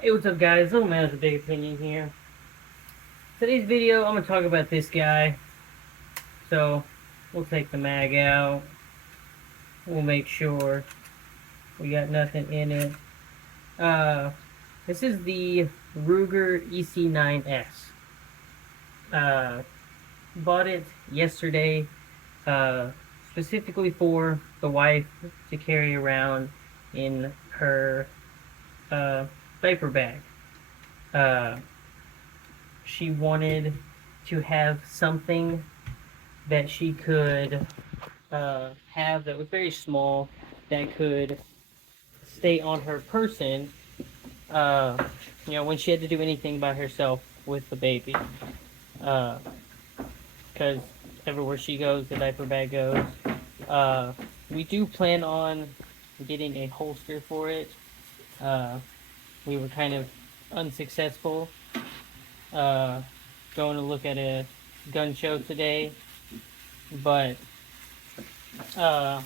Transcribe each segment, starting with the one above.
Hey, what's up, guys? Little Man with a Big Opinion here. Today's video, I'm going to talk about this guy. So, we'll take the mag out. We'll make sure we got nothing in it. Uh, this is the Ruger EC9S. Uh, bought it yesterday, uh, specifically for the wife to carry around in her uh, diaper bag. Uh, she wanted to have something that she could have that was very small that could stay on her person, uh, when she had to do anything by herself with the baby. Because everywhere she goes, the diaper bag goes. Uh, we do plan on getting a holster for it. Uh, we were kind of unsuccessful uh, going to look at a gun show today, but uh,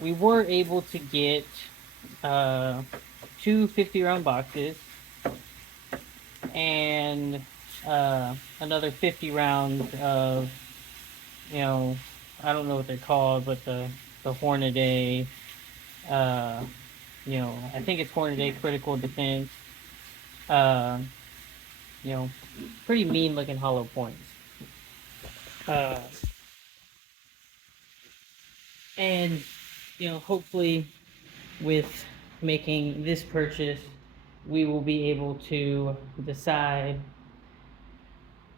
we were able to get uh, two 50-round boxes and another 50 rounds of, I don't know what they're called, but the Hornaday, uh, I think it's Hornaday Critical Defense, uh, you know, pretty mean looking hollow points. Uh, and, hopefully with making this purchase, we will be able to decide,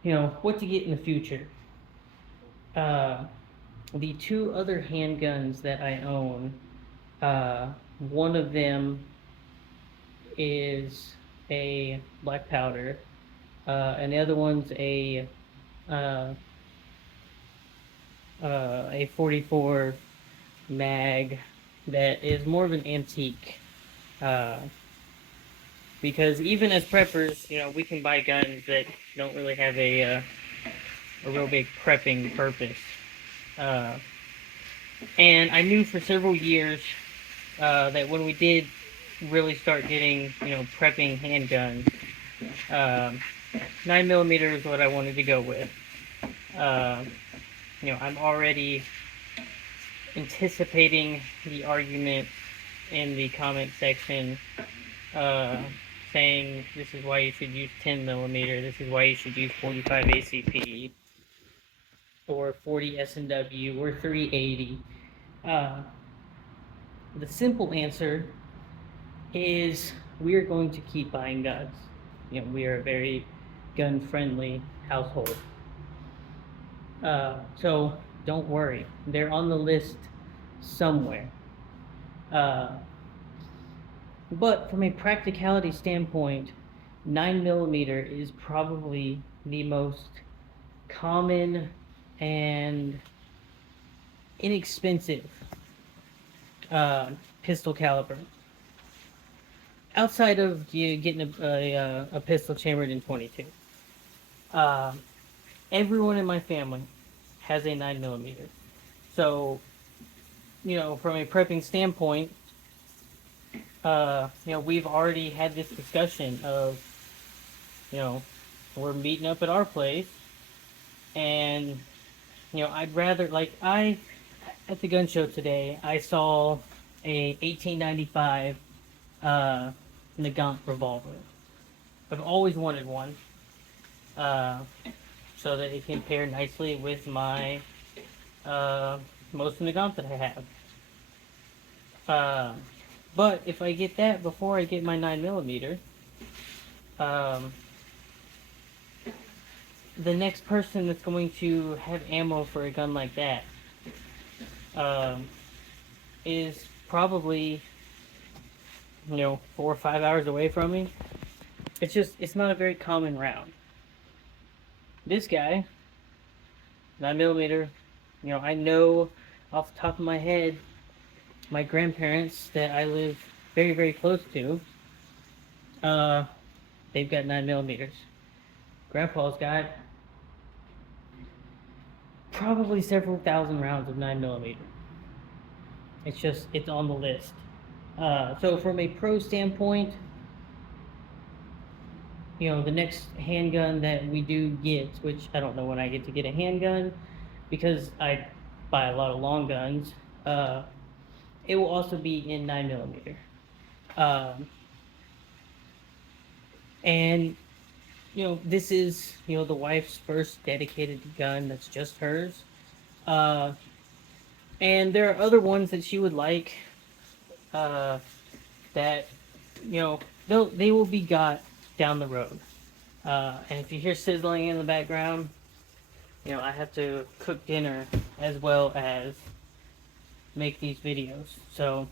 what to get in the future. Uh, the two other handguns that I own, one of them is a black powder, and the other one's uh, a 44 mag that is more of an antique. Uh, because even as preppers, we can buy guns that don't really have a real big prepping purpose. Uh, and I knew for several years that when we did really start getting, prepping handguns, um, 9mm is what I wanted to go with. Uh, I'm already anticipating the argument in the comment section, uh, saying this is why you should use 10mm, this is why you should use 45 ACP, or 40 S&W, or 380. Uh, the simple answer is we're going to keep buying guns. We are a very gun-friendly household. So don't worry, they're on the list somewhere. Uh, but from a practicality standpoint, 9mm is probably the most common and inexpensive pistol caliber. Outside of you getting a pistol chambered in 22, uh, everyone in my family has a 9mm. So, from a prepping standpoint, we've already had this discussion of, you know, we're meeting up at our place, and I'd rather at the gun show today, I saw a 1895 uh, Nagant revolver. I've always wanted one, uh, so that it can pair nicely with my uh, most Nagant that I have. Uh, but if I get that before I get my 9mm, um, the next person that's going to have ammo for a gun like that um, is probably 4 or 5 hours away from me. It's not a very common round. This guy, 9mm, I know off the top of my head, my grandparents that I live very, very close to, uh, they've got 9mm. Grandpa's got probably several thousand rounds of 9mm. It's on the list. So from a pro standpoint, the next handgun that we do get, which I don't know when I get to get a handgun because I buy a lot of long guns. Uh, it will also be in 9 millimeter. Um, and this is the wife's first dedicated gun that's just hers. Uh, and there are other ones that she would like. Uh, that they will be got down the road. And if you hear sizzling in the background, I have to cook dinner as well as make these videos. So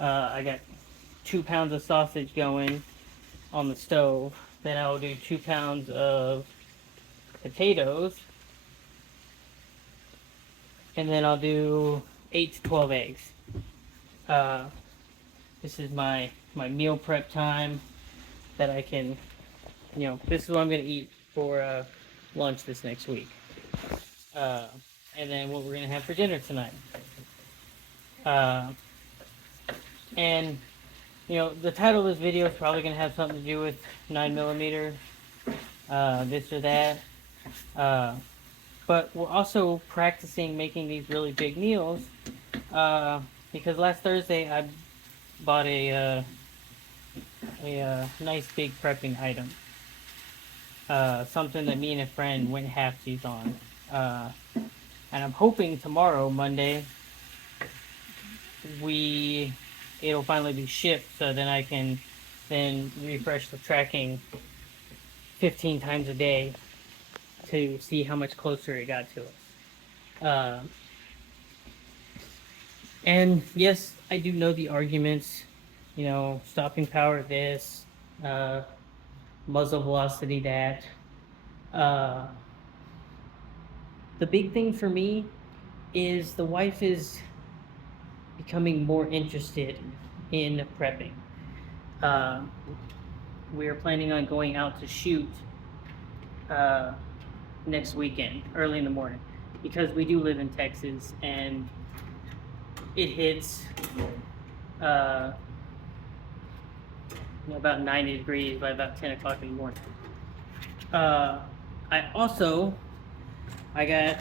I got 2 pounds of sausage going on the stove. Then I will do 2 pounds of potatoes, and then I'll do 8 to 12 eggs. Uh, this is my meal prep time that I can, this is what I'm gonna eat for lunch this next week. Uh, and then what we're gonna have for dinner tonight. Uh, and the title of this video is probably gonna have something to do with 9 millimeter, this or that. But we're also practicing making these really big meals because last Thursday I bought a nice big prepping item. Something that me and a friend went halfsies on. And I'm hoping tomorrow, Monday, it'll finally be shipped, so then I can then refresh the tracking 15 times a day to see how much closer it got to us. And yes, I do know the arguments, stopping power this, muzzle velocity that. Uh, the big thing for me is the wife is becoming more interested in prepping. Uh, we are planning on going out to shoot uh, next weekend, early in the morning, because we do live in Texas and it hits uh, about 90 degrees by about 10 o'clock in the morning. I got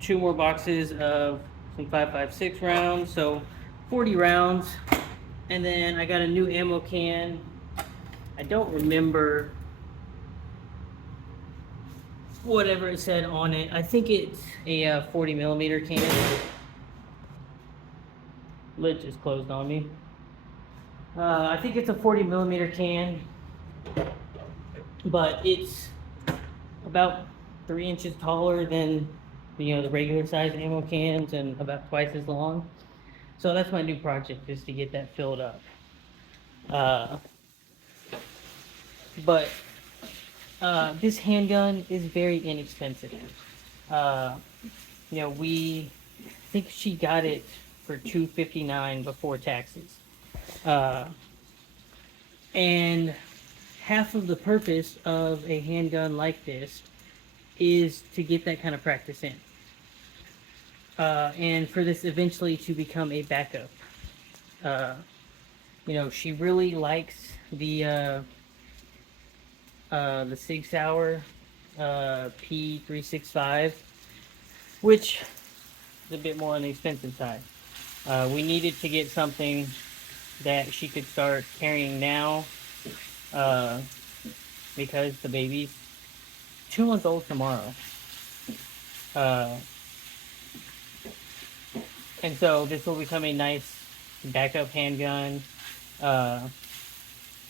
2 more boxes of some 5.56 rounds, so 40 rounds. And then I got a new ammo can. I don't remember whatever it said on it. I think it's a 40 millimeter can. Lid just closed on me. I think it's a 40 millimeter can, but it's about 3 inches taller than the regular size ammo cans and about twice as long. So that's my new project, is to get that filled up. But this handgun is very inexpensive. Uh, we think she got it for $259 before taxes. And half of the purpose of a handgun like this is to get that kind of practice in. And for this eventually to become a backup. She really likes the Sig Sauer P365, which is a bit more on the expensive side. We needed to get something that she could start carrying now because the baby's 2 months old tomorrow. And so this will become a nice backup handgun.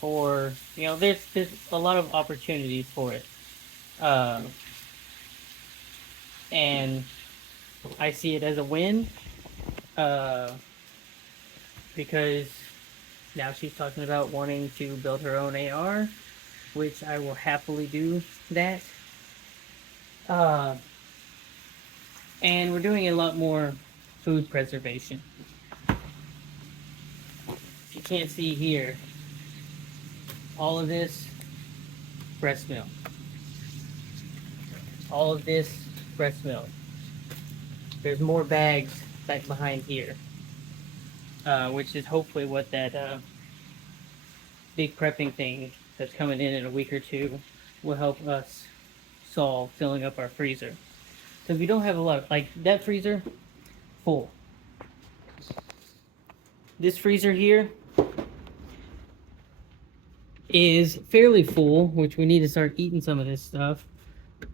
Or there's a lot of opportunities for it. And I see it as a win because now she's talking about wanting to build her own AR, which I will happily do that. And we're doing a lot more food preservation. If you can't see here, all of this, breast milk. All of this, breast milk. There's more bags back behind here, which is hopefully what that big prepping thing that's coming in a week or two will help us solve filling up our freezer. So if you don't have a lot, like that freezer, full. This freezer here is fairly full, which we need to start eating some of this stuff.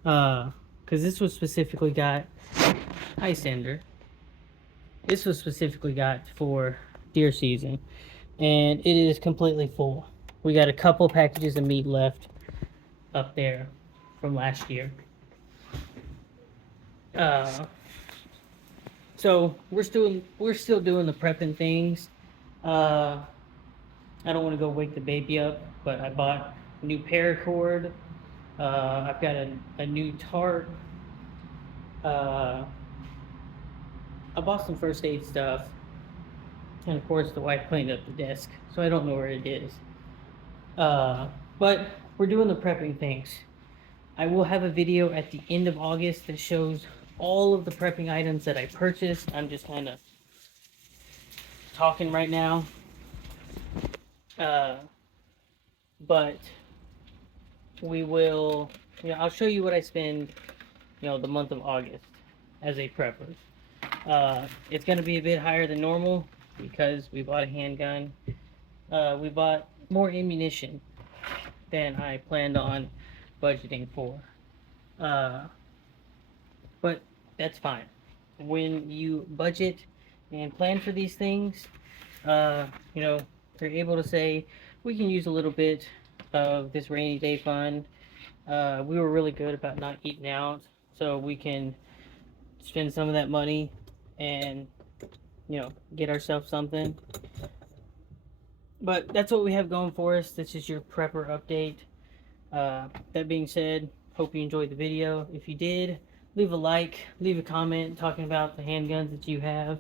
Because this was specifically got, hi Cinder. This was specifically got for deer season, and it is completely full. We got a couple packages of meat left up there from last year. So we're still doing the prepping things. I don't want to go wake the baby up, but I bought a new paracord. I've got a new tarp. I bought some first aid stuff, and of course the wife cleaned up the desk, so I don't know where it is. But we're doing the prepping things. I will have a video at the end of August that shows all of the prepping items that I purchased. I'm just kind of talking right now. But we will, I'll show you what I spend, the month of August as a prepper. It's going to be a bit higher than normal because we bought a handgun. We bought more ammunition than I planned on budgeting for. But that's fine. When you budget and plan for these things, you're able to say, we can use a little bit of this rainy day fund. We were really good about not eating out, so we can spend some of that money and, get ourselves something. But that's what we have going for us. This is your prepper update. That being said, hope you enjoyed the video. If you did, leave a like, leave a comment talking about the handguns that you have.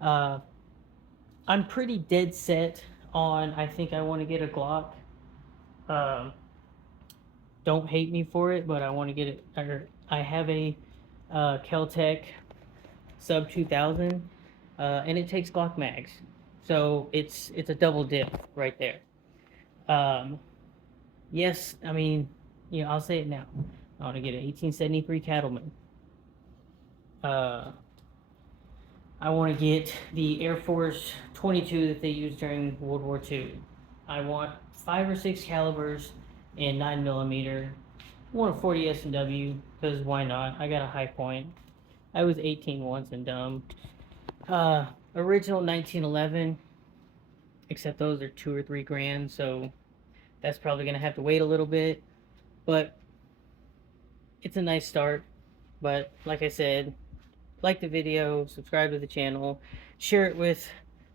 I'm pretty dead set on, I think I want to get a Glock. Don't hate me for it, but I want to get it. I have a Kel-Tec sub 2000, and it takes Glock mags, so it's a double dip right there. Yes, I mean, I'll say it now. I want to get an 1873 Cattleman. I want to get the Air Force 22 that they used during World War II. I want 5 or 6 calibers and 9mm. I want a 40 S&W because why not? I got a high point. I was 18 once and dumb. Original 1911, except those are $2 or $3 grand, so that's probably gonna have to wait a little bit. But it's a nice start. But like I said, like the video, subscribe to the channel, share it with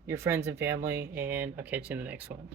your friends and family, and I'll catch you in the next one.